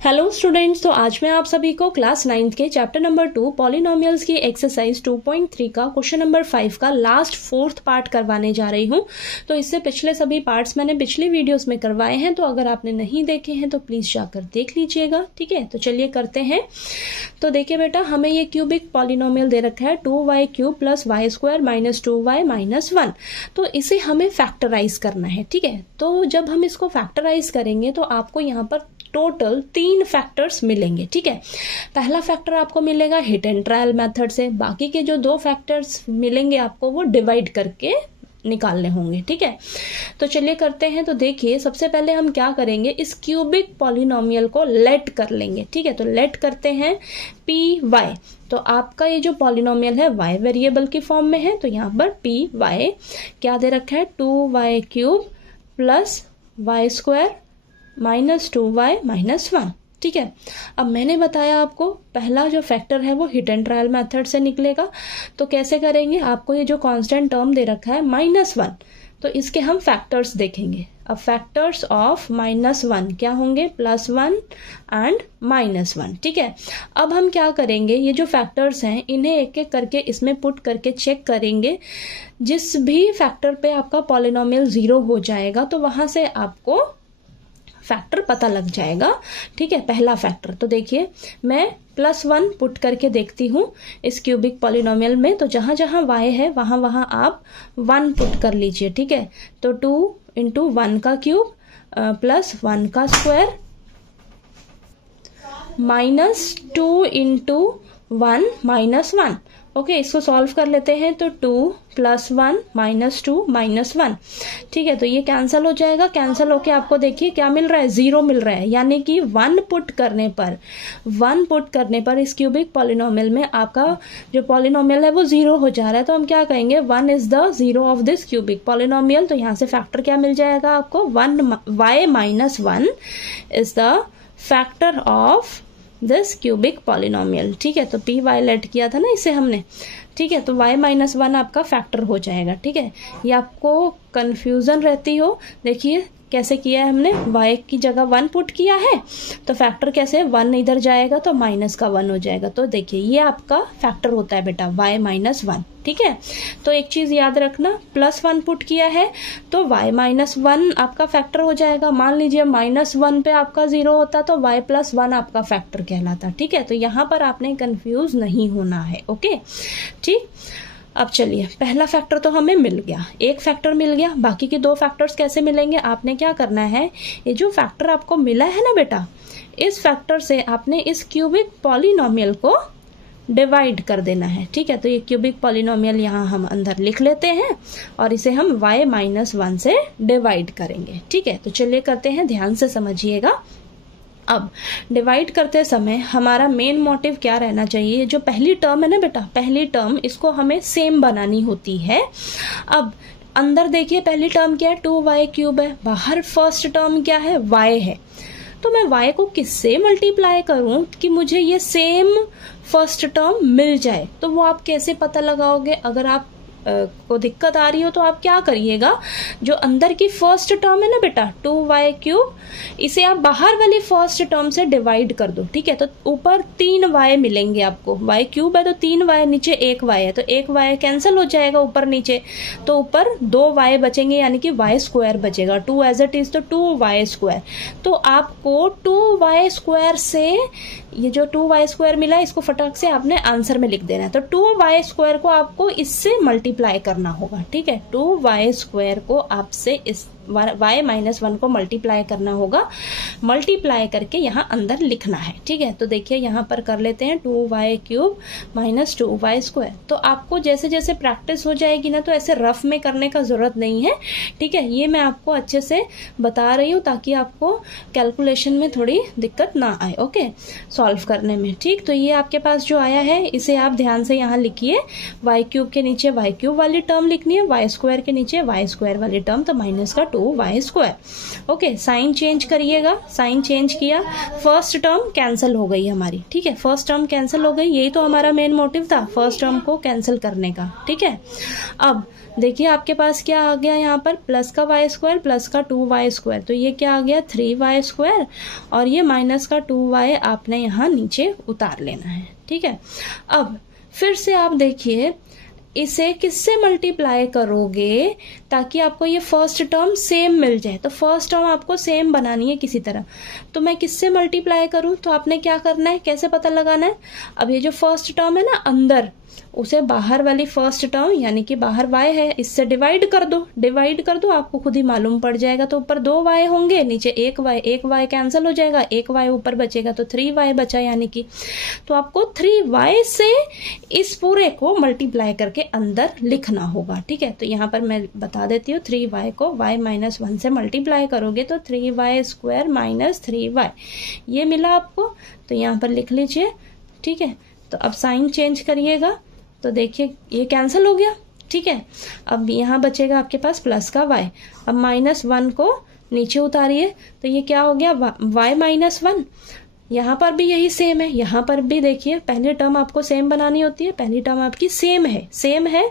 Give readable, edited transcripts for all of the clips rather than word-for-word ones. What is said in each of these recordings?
Hello students, तो आज मैं आप सभी को क्लास 9th के चैप्टर नंबर 2 पॉलिनोमियल्स की एक्सरसाइज 2.3 का क्वेश्चन नंबर 5 का लास्ट 4th पार्ट करवाने जा रही हूं। तो इससे पिछले सभी पार्ट्स मैंने पिछली वीडियोस में करवाए हैं, तो अगर आपने नहीं देखे हैं तो प्लीज जाकर देख लीजिएगा। ठीक है, तो चलिए करते हैं। तो देखिए बेटा, हमें ये क्यूबिक पॉलिनोमियल दे रखा है 2y cube plus y square minus 2y minus 1। तो इसे हमें फैक्टराइज करना है। ठीक है, तो जब हम इसको फैक्टराइज करेंगे तो आपको यहाँ पर टोटल 3 फैक्टर्स मिलेंगे। ठीक है, पहला फैक्टर आपको मिलेगा हिट एंड ट्रायल मेथड से, बाकी के जो 2 फैक्टर्स मिलेंगे आपको वो डिवाइड करके निकालने होंगे। ठीक है, तो चलिए करते हैं। तो देखिए, सबसे पहले हम क्या करेंगे, इस क्यूबिक पॉलिनोमियल को लेट कर लेंगे। ठीक है, तो लेट करते हैं पी वाई। तो आपका ये जो पॉलिनोमियल है y वेरिएबल की फॉर्म में है, तो यहाँ पर पी वाई क्या दे रखा है 2y cube plus y square minus 2y minus 1। ठीक है, अब मैंने बताया आपको पहला जो फैक्टर है वो हिट एंड ट्रायल मेथड से निकलेगा। तो कैसे करेंगे, आपको ये जो कांस्टेंट टर्म दे रखा है -1, तो इसके हम फैक्टर्स देखेंगे। अब फैक्टर्स ऑफ -1 क्या होंगे, +1 एंड -1। ठीक है, अब हम क्या करेंगे, ये जो फैक्टर्स हैं इन्हें एक एक करके इसमें पुट करके चेक करेंगे। जिस भी फैक्टर पे आपका पॉलिनोमियल 0 हो जाएगा तो वहां से आपको फैक्टर पता लग जाएगा। ठीक है, पहला फैक्टर तो देखिए, मैं +1 पुट करके देखती हूँ इस क्यूबिक पॉलिनोमियल में। तो जहां जहां y है वहां वहां आप 1 पुट कर लीजिए। ठीक है, तो 2 × 1 का क्यूब प्लस 1 का स्क्वायर माइनस 2 × 1 माइनस 1। ओके, इसको सॉल्व कर लेते हैं। तो 2 + 1 - 2 - 1। ठीक है, तो ये कैंसिल हो जाएगा। कैंसिल होके आपको देखिए क्या मिल रहा है, 0 मिल रहा है। यानी कि 1 पुट करने पर इस क्यूबिक पॉलिनोमियल में आपका जो पॉलिनोमियल है वो 0 हो जा रहा है। तो हम क्या कहेंगे, 1 is the 0 of this cubic polynomial. तो यहाँ से फैक्टर क्या मिल जाएगा आपको, y - 1 is the factor of this cubic polynomial. ठीक है, तो पी वाई लेट किया था ना इसे हमने। ठीक है, तो y - 1 आपका फैक्टर हो जाएगा। ठीक है, ये आपको कंफ्यूजन रहती हो, देखिए कैसे किया है हमने, y की जगह 1 पुट किया है तो फैक्टर कैसे, 1 इधर जाएगा तो माइनस का 1 हो जाएगा। तो देखिए ये आपका फैक्टर होता है बेटा y - 1। ठीक है, तो एक चीज याद रखना, +1 पुट किया है तो y - 1 आपका फैक्टर हो जाएगा। मान लीजिए -1 पे आपका 0 होता तो y + 1 आपका फैक्टर कहलाता। ठीक है, तो यहाँ पर आपने कंफ्यूज नहीं होना है। ओके, ठीक। अब चलिए, पहला फैक्टर तो हमें मिल गया, एक फैक्टर मिल गया। बाकी के 2 फैक्टर्स कैसे मिलेंगे, आपने क्या करना है, ये जो फैक्टर आपको मिला है ना बेटा, इस फैक्टर से आपने इस क्यूबिक पॉलिनोमियल को डिवाइड कर देना है। ठीक है, तो ये क्यूबिक पॉलिनोमियल यहाँ हम अंदर लिख लेते हैं और इसे हम y - 1 से डिवाइड करेंगे। ठीक है, तो चलिए करते हैं, ध्यान से समझिएगा। अब डिवाइड करते समय हमारा मेन मोटिव क्या रहना चाहिए, जो पहली टर्म है ना बेटा, पहली टर्म इसको हमें सेम बनानी होती है। अब अंदर देखिए, पहली टर्म क्या है, 2y क्यूब है, बाहर फर्स्ट टर्म क्या है, y है। तो मैं y को किससे मल्टीप्लाई करूं कि मुझे ये सेम फर्स्ट टर्म मिल जाए, तो वो आप कैसे पता लगाओगे। अगर आप को दिक्कत आ रही हो तो आप क्या करिएगा, जो अंदर की फर्स्ट टर्म है ना बेटा 2y क्यूब, इसे आप बाहर वाली फर्स्ट टर्म से डिवाइड कर दो। ठीक है, तो ऊपर 3y मिलेंगे आपको, y क्यूब है तो 3y, नीचे 1y है तो 1y कैंसिल हो जाएगा ऊपर नीचे, तो ऊपर 2y बचेंगे, यानी कि y स्क्वायर बचेगा। 2 एज इट इज तो 2y स्क्वायर। तो आपको 2y स्क्वायर से ये जो 2y स्क्वायर मिला, इसको फटाक से आपने आंसर में लिख देना है। तो 2y स्क्वायर को आपको इससे मल्टीप्लाई करना होगा। ठीक है, 2y स्क्वायर को आपसे इस y - 1 को मल्टीप्लाई करना होगा, मल्टीप्लाई करके यहाँ अंदर लिखना है। ठीक है, तो देखिए यहाँ पर कर लेते हैं 2y क्यूब - 2y स्क्वायर। तो आपको जैसे जैसे प्रैक्टिस हो जाएगी ना, तो ऐसे रफ में करने का जरूरत नहीं है। ठीक है, ये मैं आपको अच्छे से बता रही हूँ ताकि आपको कैलकुलेशन में थोड़ी दिक्कत ना आए। ओके, सॉल्व करने में। ठीक, तो ये आपके पास जो आया है इसे आप ध्यान से यहाँ लिखिए, y क्यूब के नीचे y क्यूब वाली टर्म लिखनी है, y स्क्वायर के नीचे y स्क्वायर वाली टर्म, तो माइनस का 2y²। ओके, साइन चेंज करिएगा, साइन चेंज किया, फर्स्ट टर्म कैंसिल हो गई हमारी। ठीक है, फर्स्ट टर्म कैंसिल हो गई, यही तो हमारा मेन मोटिव था, फर्स्ट टर्म को कैंसिल करने का। ठीक है, अब देखिए आपके पास क्या आ गया यहाँ पर, प्लस का y² प्लस का 2y², तो ये क्या आ गया 3y², और ये माइनस का 2y आपने यहाँ नीचे उतार लेना है। ठीक है, अब फिर से आप देखिए इसे किससे मल्टीप्लाई करोगे ताकि आपको ये फर्स्ट टर्म सेम मिल जाए। तो फर्स्ट टर्म आपको सेम बनानी है किसी तरह, तो मैं किससे मल्टीप्लाई करूं, तो आपने क्या करना है, कैसे पता लगाना है, अब ये जो फर्स्ट टर्म है ना अंदर, उसे बाहर वाली फर्स्ट टर्म यानी कि बाहर y है, इससे डिवाइड कर दो, डिवाइड कर दो, आपको खुद ही मालूम पड़ जाएगा। तो ऊपर 2y होंगे, नीचे 1y, 1y कैंसिल हो जाएगा, 1y ऊपर बचेगा तो 3y बचा, यानी कि तो आपको 3y से इस पूरे को मल्टीप्लाई करके अंदर लिखना होगा। ठीक है, तो यहाँ पर मैं बता देती हूँ, 3y को y-1 से मल्टीप्लाई करोगे तो 3y² माइनस 3y ये मिला आपको, तो यहाँ पर लिख लीजिए। ठीक है, तो अब साइन चेंज करिएगा तो देखिए ये कैंसिल हो गया। ठीक है, अब यहाँ बचेगा आपके पास प्लस का y, अब -1 को नीचे उतारिए तो ये क्या हो गया y-1, यहाँ पर भी यही सेम है, यहाँ पर भी देखिए पहली टर्म आपको सेम बनानी होती है, पहली टर्म आपकी सेम है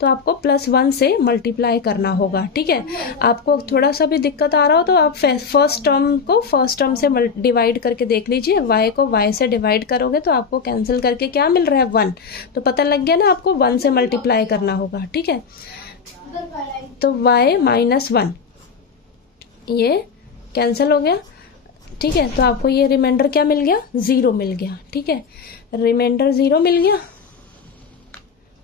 तो आपको +1 से मल्टीप्लाई करना होगा। ठीक है, आपको थोड़ा सा भी दिक्कत आ रहा हो तो आप फर्स्ट टर्म को फर्स्ट टर्म से डिवाइड करके देख लीजिए, y को y से डिवाइड करोगे तो आपको कैंसिल करके क्या मिल रहा है 1, तो पता लग गया ना आपको 1 से मल्टीप्लाई करना होगा। ठीक है, तो y-1 ये कैंसिल हो गया। ठीक है, तो आपको ये रिमाइंडर क्या मिल गया, 0 मिल गया। ठीक है, रिमाइंडर 0 मिल गया।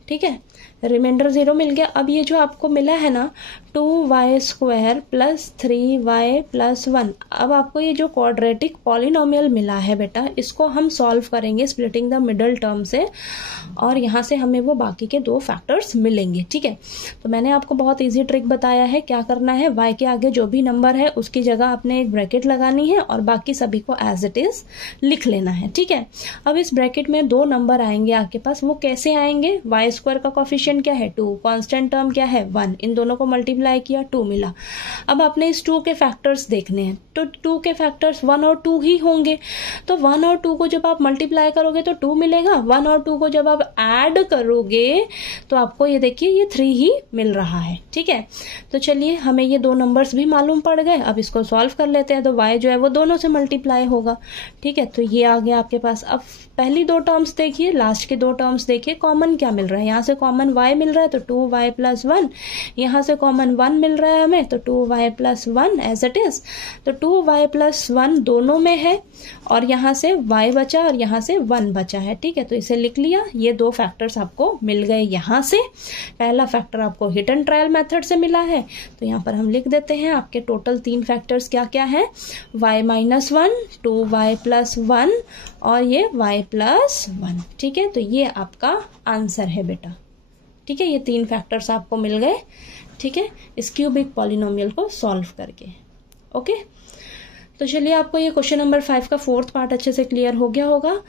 ठीक है, रिमाइंडर 0 मिल गया। अब ये जो आपको मिला है ना 2y² प्लस 3y प्लस 1, अब आपको ये जो क्वाड्रेटिक पॉलिनोमियल मिला है बेटा, इसको हम सॉल्व करेंगे स्प्लिटिंग द मिडल टर्म से, और यहाँ से हमें वो बाकी के 2 फैक्टर्स मिलेंगे। ठीक है, तो मैंने आपको बहुत इजी ट्रिक बताया है, क्या करना है, y के आगे जो भी नंबर है उसकी जगह आपने एक ब्रैकेट लगानी है और बाकी सभी को एज इट इज लिख लेना है। ठीक है, अब इस ब्रैकेट में 2 नंबर आएंगे आपके पास, वो कैसे आएंगे, y² का कोफिशिएंट क्या है 2, कांस्टेंट टर्म क्या है 1, इन दोनों को मल्टीप्लाई किया 2 मिला। अब आपने इस 2 के फैक्टर्स देखने हैं, तो 2 के फैक्टर्स 1 और 2 ही होंगे, तो 1 और 2 को जब आप मल्टीप्लाई करोगे तो 2 मिलेगा, 1 और 2 को जब आप ऐड करोगे तो आपको ये देखिए ये 3 ही मिल रहा है। ठीक है, तो चलिए हमें ये 2 नंबर्स भी मालूम पड़ गए, अब इसको सॉल्व कर लेते हैं। तो y जो है वो दोनों से मल्टीप्लाई होगा। ठीक है, तो ये आ गया आपके पास। अब पहली 2 टर्म्स देखिए, लास्ट के 2 टर्म्स देखिए, कॉमन क्या मिल रहा है, यहाँ से कॉमन y मिल रहा है तो 2y + 1, यहाँ से कॉमन 1 मिल रहा है हमें तो 2y + 1 एज इट इज, तो 2y + 1 दोनों में है, और यहाँ से y बचा और यहाँ से 1 बचा है। ठीक है, तो इसे लिख लिया, ये 2 फैक्टर्स आपको मिल गए यहाँ से। पहला फैक्टर आपको हिट एंड ट्रायल मेथड से मिला है, तो यहाँ पर हम लिख देते हैं आपके टोटल 3 फैक्टर्स क्या क्या है, y-1, 2y + 1 और ये y + 1। ठीक है, तो ये आपका आंसर है बेटा। ठीक है, ये 3 फैक्टर्स आपको मिल गए। ठीक है, इस क्यूबिक पॉलिनोमियल को सॉल्व करके। ओके, तो चलिए आपको ये क्वेश्चन नंबर 5 का 4th पार्ट अच्छे से क्लियर हो गया होगा।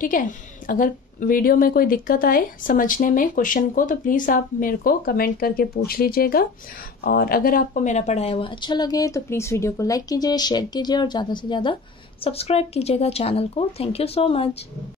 ठीक है, अगर वीडियो में कोई दिक्कत आए समझने में क्वेश्चन को तो प्लीज़ आप मेरे को कमेंट करके पूछ लीजिएगा, और अगर आपको मेरा पढ़ाया हुआ अच्छा लगे तो प्लीज़ वीडियो को लाइक कीजिए, शेयर कीजिए और ज़्यादा से ज़्यादा सब्सक्राइब कीजिएगा चैनल को। Thank you so much.